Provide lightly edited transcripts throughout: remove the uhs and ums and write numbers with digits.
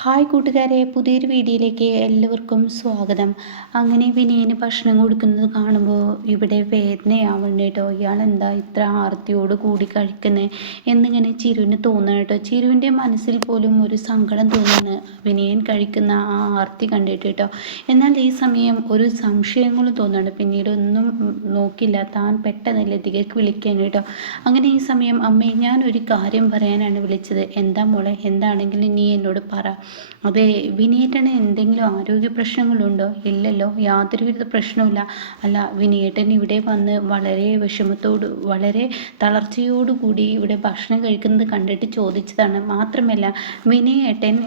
Hi കൂട്ടുകാരെ, പുതിയൊരു വീഡിയോയിലേക്ക് എല്ലാവർക്കും സ്വാഗതം. അങ്ങനെ വിനയന് ഭക്ഷണം കൊടുക്കുന്നത് കാണുമ്പോൾ ഇവിടെ വേദനയാവണം കേട്ടോ. ഇയാളെന്താ ഇത്ര ആർത്തിയോട് കൂടി കഴിക്കുന്നത് എന്നിങ്ങനെ ചിരുവിന് തോന്നണം കേട്ടോ. ചിരുവിൻ്റെ മനസ്സിൽ പോലും ഒരു സങ്കടം തോന്നുന്നു വിനയൻ കഴിക്കുന്ന ആ ആർത്തി കണ്ടിട്ട് കേട്ടോ. എന്നാൽ ഈ സമയം ഒരു സംശയങ്ങളും തോന്നുന്നുണ്ട്. പിന്നീട് ഒന്നും നോക്കില്ല, താൻ പെട്ടെന്ന് ലതികയ്ക്ക് വിളിക്കാൻ കേട്ടോ. അങ്ങനെ ഈ സമയം അമ്മേ, ഞാനൊരു കാര്യം പറയാനാണ് വിളിച്ചത്. എന്താ മോളെ? എന്താണെങ്കിലും നീ എന്നോട് പറ. അതെ, വിനയേട്ടന് എന്തെങ്കിലും ആരോഗ്യ പ്രശ്നങ്ങളുണ്ടോ? ഇല്ലല്ലോ, യാതൊരുവിധ പ്രശ്നവുമില്ല. അല്ല, വിനയേട്ടൻ ഇവിടെ വന്ന് വളരെ വിഷമത്തോട് വളരെ തളർച്ചയോടുകൂടി ഇവിടെ ഭക്ഷണം കഴിക്കുന്നത് കണ്ടിട്ട് ചോദിച്ചതാണ്. മാത്രമല്ല, വിനയേട്ടൻ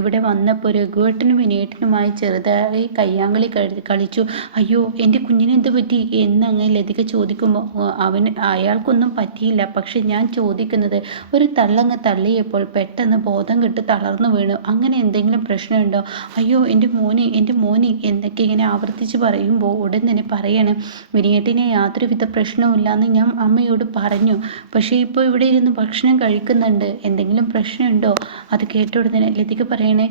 ഇവിടെ വന്നപ്പോൾ രഘുവേട്ടനും വിനയേട്ടനുമായി ചെറുതായി കയ്യാങ്കളി കളിച്ചു. അയ്യോ, എൻ്റെ കുഞ്ഞിനെന്ത് പറ്റി എന്നങ്ങ് ലതിക ചോദിക്കുമ്പോൾ അയാൾക്കൊന്നും പറ്റിയില്ല. പക്ഷെ ഞാൻ ചോദിക്കുന്നത്, ഒരു തള്ളങ്ങ് തള്ളിയപ്പോൾ പെട്ടെന്ന് ബോധം കെട്ട് തളർന്നു വീണു. അങ്ങനെ എന്തെങ്കിലും പ്രശ്നമുണ്ടോ? അയ്യോ, എൻ്റെ മോനെ എന്നൊക്കെ ഇങ്ങനെ ആവർത്തിച്ച് പറയുമ്പോൾ ഉടൻ തന്നെ പറയണം, വിനയേട്ടനെ യാതൊരുവിധ പ്രശ്നവുമില്ലാന്ന് ഞാൻ അമ്മയോട് പറഞ്ഞു. പക്ഷേ ഇപ്പോൾ ഇവിടെ ഇരുന്ന് ഭക്ഷണം കഴിക്കുന്നുണ്ട്. എന്തെങ്കിലും പ്രശ്നമുണ്ടോ? അത് കേട്ട ഉടനെ ലതിക പറയണേ,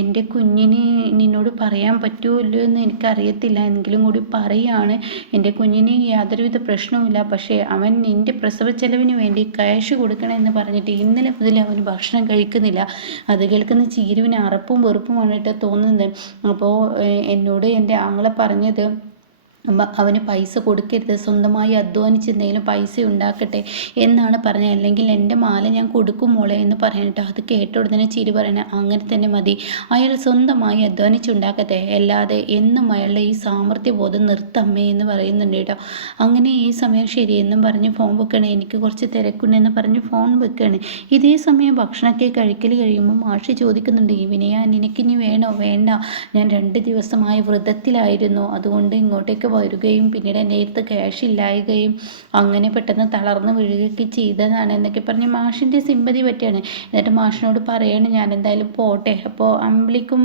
എൻ്റെ കുഞ്ഞിന് നിന്നോട് പറയാൻ പറ്റുമല്ലോ എന്ന് എനിക്കറിയത്തില്ല, എങ്കിലും കൂടി പറയുകയാണ്. എൻ്റെ കുഞ്ഞിന് യാതൊരുവിധ പ്രശ്നവുമില്ല. പക്ഷേ അവൻ നിൻ്റെ പ്രസവ ചെലവിന് വേണ്ടി ക്യാഷ് കൊടുക്കണമെന്ന് പറഞ്ഞിട്ട് ഇന്നലെ മുതൽ അവൻ ഭക്ഷണം കഴിക്കുന്നില്ല. അത് കേൾക്കുന്ന ചീരുവിന് അറപ്പും വെറുപ്പുമായിട്ട് തോന്നുന്നത്. അപ്പോൾ എന്നോട് എൻ്റെ ആങ്ങളെ പറഞ്ഞത്, അവന് പൈസ കൊടുക്കരുത്, സ്വന്തമായി അധ്വാനിച്ച് എന്തെങ്കിലും പൈസ ഉണ്ടാക്കട്ടെ എന്നാണ് പറഞ്ഞത്. അല്ലെങ്കിൽ എൻ്റെ മാല ഞാൻ കൊടുക്കും മോളെ എന്ന് പറയട്ടോ. അത് കേട്ട ഉടനെ ചിരി പറയണേ, അങ്ങനെ തന്നെ മതി, അയാൾ സ്വന്തമായി അധ്വാനിച്ചുണ്ടാക്കട്ടെ, അല്ലാതെ എന്നും അയാളുടെ ഈ സാമർത്ഥ്യബോധം നിർത്തമ്മേ എന്ന് പറയുന്നുണ്ട് കേട്ടോ. അങ്ങനെ ഈ സമയം ശരിയെന്നും പറഞ്ഞ് ഫോൺ വെക്കണേ, എനിക്ക് കുറച്ച് തിരക്കുണ്ടെന്ന് പറഞ്ഞ് ഫോൺ വെക്കണേ. ഇതേ സമയം ഭക്ഷണമൊക്കെ കഴിക്കൽ കഴിയുമ്പോൾ മാഷി ചോദിക്കുന്നുണ്ട്, വിനയ നിനക്കിനി വേണോ? വേണ്ട, ഞാൻ 2 ദിവസമായി വ്രതത്തിലായിരുന്നു, അതുകൊണ്ട് ഇങ്ങോട്ടേക്ക് വരികയും പിന്നീട് എൻ്റെ അടുത്ത് ക്യാഷ് ഇല്ലായുകയും അങ്ങനെ പെട്ടെന്ന് തളർന്ന് വീഴുകയൊക്കെ ചെയ്തതാണ് എന്നൊക്കെ പറഞ്ഞ് മാഷിൻ്റെ സിമ്പതി പറ്റിയാണ്. എന്നിട്ട് മാഷിനോട് പറയാണ്, ഞാൻ എന്തായാലും പോട്ടെ. അപ്പോൾ അമ്പിളിക്കും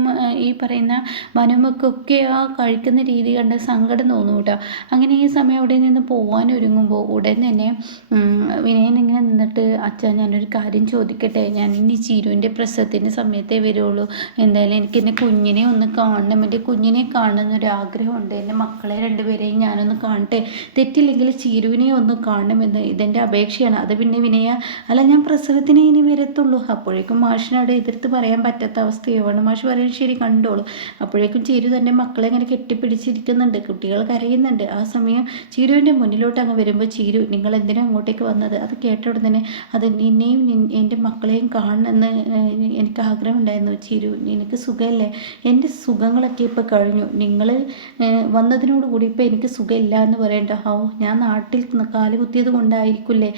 ഈ പറയുന്ന മനുമക്കൊക്കെ ആ കഴിക്കുന്ന രീതി കണ്ട് സങ്കടം തോന്നും കേട്ടോ. അങ്ങനെ ഈ സമയം അവിടെ നിന്ന് പോകാൻ ഒരുങ്ങുമ്പോൾ ഉടൻ തന്നെ വിനയൻ ഇങ്ങനെ നിന്നിട്ട്, അച്ഛാ ഞാനൊരു കാര്യം ചോദിക്കട്ടെ, ഞാൻ ഇനി ചീരുവിൻ്റെ പ്രസവത്തിൻ്റെ സമയത്തേ വരുള്ളൂ, എന്തായാലും എനിക്ക് എൻ്റെ കുഞ്ഞിനെ ഒന്ന് കാണണം, എൻ്റെ കുഞ്ഞിനെ കാണണമെന്നൊരു ആഗ്രഹമുണ്ട്, എൻ്റെ മക്കളെ രണ്ടുപേരെയും ഞാനൊന്ന് കാണട്ടെ, തെറ്റില്ലെങ്കിൽ ചീരുവിനെ ഒന്ന് കാണണമെന്ന് ഇതെൻ്റെ അപേക്ഷയാണ്. അത് പിന്നെ വിനയ, അല്ല ഞാൻ പ്രസവത്തിനെ ഇനി വരത്തുള്ളൂ. അപ്പോഴേക്കും മാഷിനോട് എതിർത്ത് പറയാൻ പറ്റാത്ത അവസ്ഥയാണ്. മാഷ് പറയാൻ ശരി കണ്ടോളൂ. അപ്പോഴേക്കും ചീരു തന്നെ മക്കളെ ഇങ്ങനെ കെട്ടിപ്പിടിച്ചിരിക്കുന്നുണ്ട്, കുട്ടികൾ കരയുന്നുണ്ട്. ആ സമയം ചീരുവിൻ്റെ മുന്നിലോട്ട് അങ്ങ് വരുമ്പോൾ, ചീരു നിങ്ങൾ എന്തിനാണ് അങ്ങോട്ടേക്ക് വന്നത്? അത് കേട്ട ഉടനെ, അത് നിന്നെയും എൻ്റെ മക്കളെയും കാണണമെന്ന് എനിക്ക് ആഗ്രഹം ഉണ്ടായിരുന്നു. ചീരു, എനിക്ക് സുഖമല്ലേ? എൻ്റെ സുഖങ്ങളൊക്കെ ഇപ്പോൾ കഴിഞ്ഞു, നിങ്ങൾ വന്നതിനോട് കൂടി ഇപ്പോൾ എനിക്ക് സുഖമില്ല എന്ന് പറയണ്ട. ഞാൻ നാട്ടിൽ കാലുകുത്തിയത് കൊണ്ടായിരിക്കില്ലേ?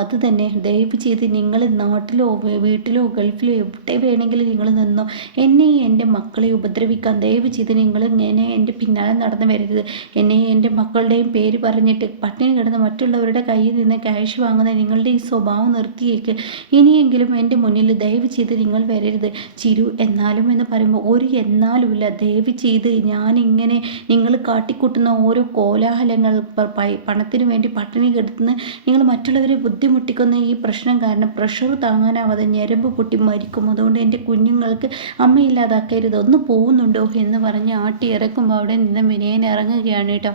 അത് തന്നെ, ദയവ് ചെയ്ത് നിങ്ങൾ നാട്ടിലോ വീട്ടിലോ ഗൾഫിലോ എവിടെ വേണമെങ്കിലും നിങ്ങൾ നിന്നോ, എന്നെ എൻ്റെ മക്കളെ ഉപദ്രവിക്കാൻ ദയവ് ചെയ്ത് നിങ്ങൾ ഇങ്ങനെ എൻ്റെ പിന്നാലെ നടന്നു വരരുത്. എന്നെ എൻ്റെ മക്കളുടെയും പേര് പറഞ്ഞിട്ട് പട്ടിണി കിടന്ന് മറ്റുള്ളവരുടെ കയ്യിൽ നിന്ന് ക്യാഷ് വാങ്ങുന്ന നിങ്ങളുടെ ഈ സ്വഭാവം നിർത്തിയേക്ക്. ഇനിയെങ്കിലും എൻ്റെ മുന്നിൽ ദയവ് ചെയ്ത് നിങ്ങൾ വരരുത്. ചിരു, എന്നാലും എന്ന് പറയുമ്പോൾ ഒരു എന്നാലുമില്ല. ദയവ് ചെയ്ത് ഞാനിങ്ങനെ നിങ്ങൾ കാട്ടിക്കൂട്ടുന്ന ഓരോ കോലാഹലങ്ങൾ, പണത്തിന് വേണ്ടി പട്ടിണി കിടന്ന് നിങ്ങൾ മറ്റുള്ളവരെ ബുദ്ധിമുട്ടിക്കുന്ന ഈ പ്രശ്നം കാരണം പ്രഷർ താങ്ങാനാവാതെ ഞരമ്പ് പൊട്ടി മരിക്കും. അതുകൊണ്ട് എൻ്റെ കുഞ്ഞുങ്ങൾക്ക് അമ്മയില്ലാതാക്കരുത്, ഒന്ന് പോകുന്നുണ്ടോ എന്ന് പറഞ്ഞ് ആട്ടി ഇറക്കുമ്പോൾ അവിടെ നിന്ന് വിനയൻ ഇറങ്ങുകയാണ് കേട്ടോ.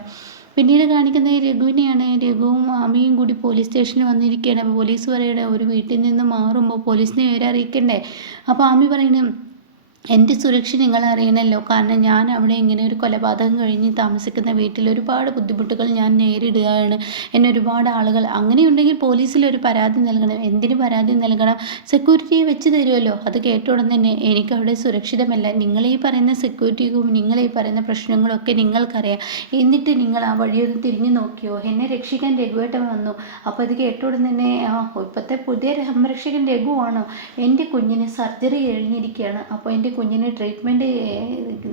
പിന്നീട് കാണിക്കുന്നത് രഘുവിനെയാണ്. രഘുവും ആമിയും കൂടി പോലീസ് സ്റ്റേഷനിൽ വന്നിരിക്കുകയാണ്. അപ്പോൾ പോലീസ് പറയണേ, ഒരു വീട്ടിൽ നിന്ന് മാറുമ്പോൾ പോലീസിനെ വിവരം അറിയിക്കണ്ടേ? അപ്പോൾ ആമി പറയുന്നത്, എൻ്റെ സുരക്ഷ നിങ്ങൾ അറിയണമല്ലോ, കാരണം ഞാൻ അവിടെ ഇങ്ങനെ ഒരു കൊലപാതകം കഴിഞ്ഞ് താമസിക്കുന്ന വീട്ടിൽ ഒരുപാട് ബുദ്ധിമുട്ടുകൾ ഞാൻ നേരിടുകയാണ്. എന്നെ ഒരുപാട് ആളുകൾ, അങ്ങനെയുണ്ടെങ്കിൽ പോലീസിൽ ഒരു പരാതി നൽകണം. എന്തിന് പരാതി നൽകണം? സെക്യൂരിറ്റിയെ വെച്ച് തരുമല്ലോ. അത് കേട്ട ഉടൻ തന്നെ, എനിക്കവിടെ സുരക്ഷിതമല്ല, നിങ്ങളീ പറയുന്ന സെക്യൂരിറ്റിയും നിങ്ങളീ പറയുന്ന പ്രശ്നങ്ങളൊക്കെ നിങ്ങൾക്കറിയാം, എന്നിട്ട് നിങ്ങൾ ആ വഴിയൊന്ന് തിരിഞ്ഞു നോക്കിയോ? എന്നെ രക്ഷിക്കാൻ രഘുവേട്ടൻ വന്നു. അപ്പോൾ അത് കേട്ട ഉടൻ തന്നെ, ഇപ്പോഴത്തെ പുതിയ സംരക്ഷകൻ രഘുവാണോ? എൻ്റെ കുഞ്ഞിന് സർജറി കഴിഞ്ഞിരിക്കുകയാണ്, അപ്പോൾ എൻ്റെ കുഞ്ഞിന് ട്രീറ്റ്മെൻറ്റ്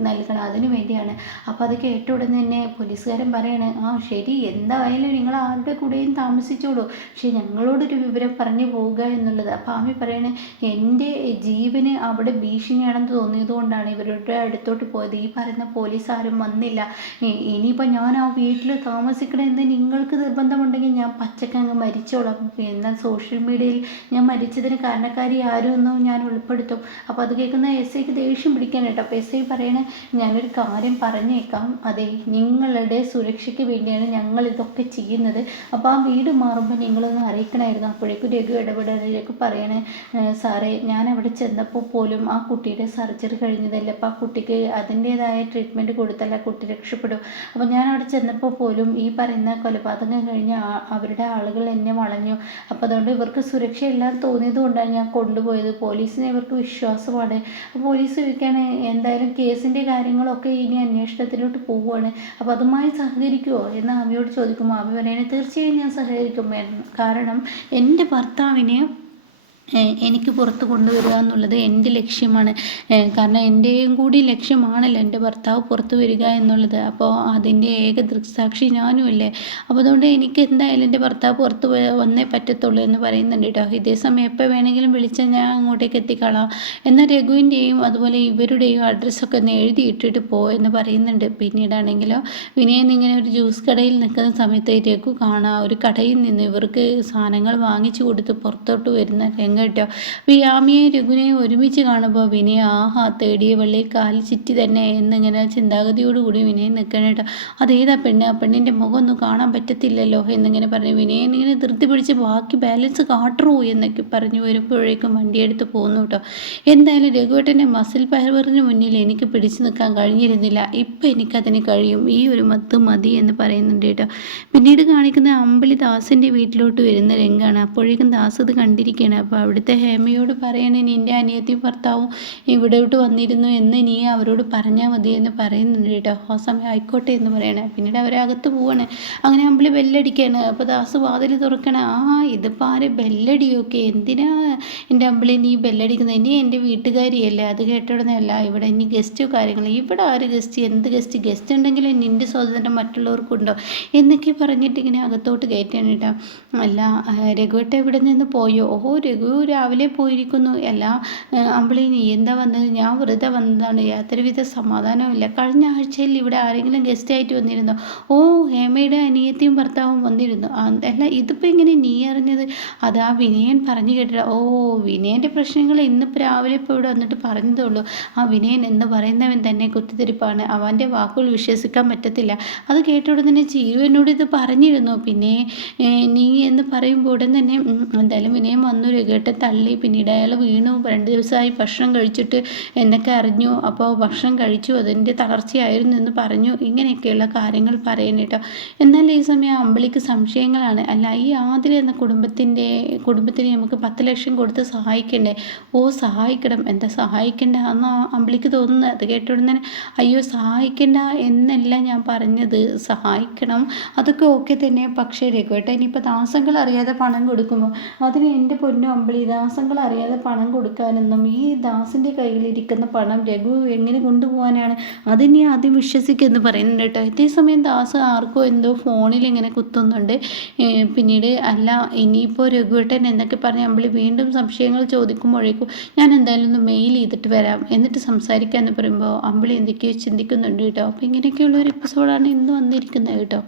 നൽകണം, അതിനു വേണ്ടിയാണ്. അപ്പോൾ അത് കേട്ട ഉടൻ തന്നെ പോലീസുകാരൻ പറയാണ്, ശരി, എന്തായാലും നിങ്ങൾ ആരുടെ കൂടെയും താമസിച്ചോളൂ, പക്ഷേ ഞങ്ങളോടൊരു വിവരം പറഞ്ഞു പോവുക എന്നുള്ളത്. അപ്പോൾ ആമി പറയണേ, എൻ്റെ ജീവന് അവിടെ ഭീഷണിയാണെന്ന് തോന്നിയത് കൊണ്ടാണ് ഇവരുടെ അടുത്തോട്ട് പോയത്. ഈ പറയുന്ന പോലീസ് ആരും വന്നില്ല. ഇനിയിപ്പോൾ ഞാൻ ആ വീട്ടിൽ താമസിക്കണമെന്ന് നിങ്ങൾക്ക് നിർബന്ധമുണ്ടെങ്കിൽ ഞാൻ പച്ചക്കങ്ങ് മരിച്ചോളാം. എന്നാൽ സോഷ്യൽ മീഡിയയിൽ ഞാൻ മരിച്ചതിന് കാരണക്കാരി ആരും ഒന്നും ഞാൻ ഉൾപ്പെടുത്തും. അപ്പോൾ അത് കേൾക്കുന്ന എസ് ഐക്ക് ദേഷ്യം പിടിക്കാൻ കേട്ടോ. അപ്പോൾ എസ് ഐ പറയണേ, ഞാനൊരു കാര്യം പറഞ്ഞേക്കാം, അതെ നിങ്ങളുടെ സുരക്ഷയ്ക്ക് വേണ്ടിയാണ് ഞങ്ങൾ ഇതൊക്കെ ചെയ്യുന്നത്. അപ്പോൾ ആ വീട് മാറുമ്പോൾ നിങ്ങളൊന്ന് അറിയിക്കണമായിരുന്നു. അപ്പോഴേക്കും രഘു ഇടപെടലിലേക്ക് പറയണേ, സാറേ ഞാൻ അവിടെ ചെന്നപ്പോൾ പോലും ആ കുട്ടിയുടെ സർജറി കഴിഞ്ഞതല്ല. അപ്പോൾ ആ കുട്ടിക്ക് അതിൻ്റേതായ ട്രീറ്റ്മെൻറ്റ് കൊടുത്തല്ല കുട്ടി രക്ഷപ്പെടും. അപ്പോൾ ഞാൻ അവിടെ ചെന്നപ്പോൾ പോലും ഈ പറയുന്ന കൊലപാതകം കഴിഞ്ഞ അവരുടെ ആളുകൾ എന്നെ വളഞ്ഞു. അപ്പോൾ അതുകൊണ്ട് ഇവർക്ക് സുരക്ഷയെല്ലാം തോന്നിയത് കൊണ്ടാണ് ഞാൻ കൊണ്ടുപോയത്. പോലീസിനെ ഇവർക്ക് വിശ്വാസമാണ്. പോലീസ് ചോദിക്കുകയാണ്, എന്തായാലും കേസിൻ്റെ കാര്യങ്ങളൊക്കെ ഇനി അന്വേഷണത്തിലോട്ട് പോവുകയാണ്, അപ്പോൾ അതുമായി സഹകരിക്കുമോ എന്ന് ആമിയോട് ചോദിക്കുമ്പോൾ ആമി പറയുന്നത് തീർച്ചയായും ഞാൻ സഹകരിക്കും. കാരണം എൻ്റെ ഭർത്താവിനെ എനിക്ക് പുറത്ത് കൊണ്ടുവരിക എന്നുള്ളത് എൻ്റെ ലക്ഷ്യമാണ്. കാരണം എൻ്റെയും കൂടി ലക്ഷ്യമാണല്ലോ എൻ്റെ ഭർത്താവ് പുറത്ത് വരിക എന്നുള്ളത്. അപ്പോൾ അതിൻ്റെ ഏക ദൃക്സാക്ഷി ഞാനുമല്ലേ. അപ്പോൾ അതുകൊണ്ട് എനിക്ക് എന്തായാലും എൻ്റെ ഭർത്താവ് പുറത്ത് വന്നേ പറ്റത്തുള്ളൂ എന്ന് പറയുന്നുണ്ട് കേട്ടോ. ഇതേ സമയം എപ്പോൾ വേണമെങ്കിലും വിളിച്ചാൽ ഞാൻ അങ്ങോട്ടേക്ക് എത്തിക്കളാം. എന്നാൽ രഘുവിൻ്റെയും അതുപോലെ ഇവരുടെയും അഡ്രസ്സൊക്കെ ഒന്ന് എഴുതിയിട്ടിട്ട് എന്ന് പറയുന്നുണ്ട്. പിന്നീടാണെങ്കിലോ വിനയൻ ഇങ്ങനെ ഒരു ജ്യൂസ് കടയിൽ നിൽക്കുന്ന സമയത്ത് രഘു കാണാം ഒരു കടയിൽ നിന്ന് ഇവർക്ക് സാധനങ്ങൾ വാങ്ങിച്ചു കൊടുത്ത് പുറത്തോട്ട് വരുന്ന കേട്ടോ. അപ്പോൾ ഈ ആമിയെയും രഘുവിനെയും ഒരുമിച്ച് കാണുമ്പോൾ വിനയ ആഹാ തേടിയ വെള്ളി കാലിൽ ചുറ്റി തന്നെ എന്നിങ്ങനെ ചിന്താഗതിയോടുകൂടി വിനയൻ നിൽക്കണം കേട്ടോ. അതേതാ പെണ്ണ്, ആ പെണ്ണിൻ്റെ മുഖമൊന്നും കാണാൻ പറ്റത്തില്ലല്ലോ എന്നിങ്ങനെ പറഞ്ഞു വിനയൻ ഇങ്ങനെ ധൃതി പിടിച്ച് ബാക്കി ബാലൻസ് കാട്ടറൂ എന്നൊക്കെ പറഞ്ഞു വരുമ്പോഴേക്കും വണ്ടിയെടുത്ത് പോകുന്നു കേട്ടോ. എന്തായാലും രഘുവേട്ടൻ്റെ മസിൽ പവറിന് മുന്നിൽ എനിക്ക് പിടിച്ചു നിൽക്കാൻ കഴിഞ്ഞിരുന്നില്ല. ഇപ്പം എനിക്കതിന് കഴിയും, ഈ ഒരു മത്ത് മതി എന്ന് പറയുന്നുണ്ട് കേട്ടോ. പിന്നീട് കാണിക്കുന്ന അമ്പിളി ദാസിൻ്റെ വീട്ടിലോട്ട് വരുന്ന രംഗാണ്. അപ്പോഴേക്കും ദാസ് ഇത് കണ്ടിരിക്കുകയാണ്. അപ്പോൾ അവിടുത്തെ ഹേമയോട് പറയണേ, നിൻ്റെ അനിയത്തിയും ഭർത്താവും ഇവിടോട്ട് വന്നിരുന്നു എന്ന് നീ അവരോട് പറഞ്ഞാൽ മതി എന്ന് പറയുന്നുണ്ട് കേട്ടോ. ആ സമയം ആയിക്കോട്ടെ എന്ന് പറയണേ. പിന്നീട് അവരകത്ത് പോവാണ്. അങ്ങനെ അമ്പിളി ബെല്ലടിക്കുകയാണ്. അപ്പോൾ ദാസ് വാതിൽ തുറക്കണേ. ഇതിപ്പോൾ ആര് ബെല്ലടിയൊക്കെ, എന്തിനാ എൻ്റെ അമ്പിളി നീ ബെല്ലടിക്കുന്നത്, ഇനി എൻ്റെ വീട്ടുകാരിയല്ലേ. അത് കേട്ടോടനെയല്ല ഇവിടെ ഇനി ഗസ്റ്റോ കാര്യങ്ങൾ, ഇവിടെ ആര് ഗസ്റ്റ്, എന്ത് ഗസ്റ്റ് ഉണ്ടെങ്കിലും നിൻ്റെ സ്വാതന്ത്ര്യം മറ്റുള്ളവർക്കുണ്ടോ എന്നൊക്കെ പറഞ്ഞിട്ട് ഇങ്ങനെ അകത്തോട്ട് കയറ്റാണ് കേട്ടോ. അല്ല രഘുവേട്ട ഇവിടെ നിന്ന് പോയോ? ഓഹോ രഘു രാവിലെ പോയിരിക്കുന്നു. അല്ല അമ്പിളി നീ എന്താ വന്നത്? ഞാൻ വെറുതെ വന്നതാണ്, യാതൊരുവിധ സമാധാനമില്ല. കഴിഞ്ഞ ആഴ്ചയിൽ ഇവിടെ ആരെങ്കിലും ഗസ്റ്റ് ആയിട്ട് വന്നിരുന്നോ? ഓ ഹേമയുടെ അനിയത്തിയും ഭർത്താവും വന്നിരുന്നു. അല്ല ഇതിപ്പോൾ എങ്ങനെ നീ അറിഞ്ഞത്? അതാ വിനയൻ പറഞ്ഞു കേട്ടില്ല. ഓ വിനയൻ്റെ പ്രശ്നങ്ങൾ ഇന്നിപ്പോൾ രാവിലെ ഇപ്പോൾ ഇവിടെ വന്നിട്ട് പറഞ്ഞതുള്ളൂ. ആ വിനയൻ എന്ന് പറയുന്നവൻ തന്നെ കുത്തിത്തിരിപ്പാണ്, അവൻ്റെ വാക്കുകൾ വിശ്വസിക്കാൻ പറ്റത്തില്ല. അത് കേട്ടോടെ തന്നെ ചീരു എന്നോട് ഇത് പറഞ്ഞിരുന്നു. പിന്നെ നീ എന്ന് പറയുമ്പോൾ ഉടൻ തന്നെ എന്തായാലും വിനയൻ വന്നു, രഘുവേട്ടൻ തള്ളി. പിന്നീട് അയാൾ വീണു. 2 ദിവസമായി ഭക്ഷണം കഴിച്ചിട്ട് എന്നൊക്കെ അറിഞ്ഞു. അപ്പോൾ ഭക്ഷണം കഴിച്ചു, അതിൻ്റെ തളർച്ചയായിരുന്നു എന്ന് പറഞ്ഞു. ഇങ്ങനെയൊക്കെയുള്ള കാര്യങ്ങൾ പറയുന്നു കേട്ടോ. എന്നാൽ ഈ സമയം അമ്പിളിക്ക് സംശയങ്ങളാണ്. അല്ല ഈ ആദിൽ എന്ന കുടുംബത്തിന് നമുക്ക് 10 ലക്ഷം കൊടുത്ത് സഹായിക്കണ്ടേ? ഓ സഹായിക്കണം, എന്താ സഹായിക്കണ്ട എന്ന് അമ്പിളിക്ക് തോന്നുന്നത്. അത് കേട്ടോടനെ അയ്യോ സഹായിക്കണ്ട എന്നല്ല ഞാൻ പറഞ്ഞത്, സഹായിക്കണം അതൊക്കെ ഓക്കെ തന്നെ. പക്ഷേ രഘുവേട്ടൻ ഇനിയിപ്പോൾ ദാസങ്ങൾ അറിയാതെ പണം കൊടുക്കുമ്പോൾ അതിന് എൻ്റെ പൊന്നും അമ്പിളി ദാസങ്ങൾ അറിയാതെ പണം കൊടുക്കാനൊന്നും, ഈ ദാസിൻ്റെ കയ്യിലിരിക്കുന്ന പണം രഘു എങ്ങനെ കൊണ്ടുപോകാനാണ്, അതിനെ ആദ്യം വിശ്വസിക്കുമെന്ന് പറയുന്നുണ്ട് കേട്ടോ. ഇതേസമയം ദാസ് ആർക്കോ എന്തോ ഫോണിൽ ഇങ്ങനെ കുത്തുന്നുണ്ട്. പിന്നീട് അല്ല ഇനിയിപ്പോൾ രഘുവേട്ടൻ എന്നൊക്കെ പറഞ്ഞ് അമ്പിളി വീണ്ടും സംശയങ്ങൾ ചോദിക്കുമ്പോഴേക്കും ഞാൻ എന്തായാലും ഒന്ന് മെയിൽ ചെയ്തിട്ട് വരാം എന്നിട്ട് സംസാരിക്കാമെന്ന് പറയുമ്പോൾ അമ്പിളി എന്തൊക്കെയോ ചിന്തിക്കുന്നുണ്ട് കേട്ടോ. അപ്പോൾ ഇങ്ങനെയൊക്കെയുള്ള ഒരു എപ്പിസോഡാണ് ഇന്ന് വന്നിരിക്കുന്നത് കേട്ടോ.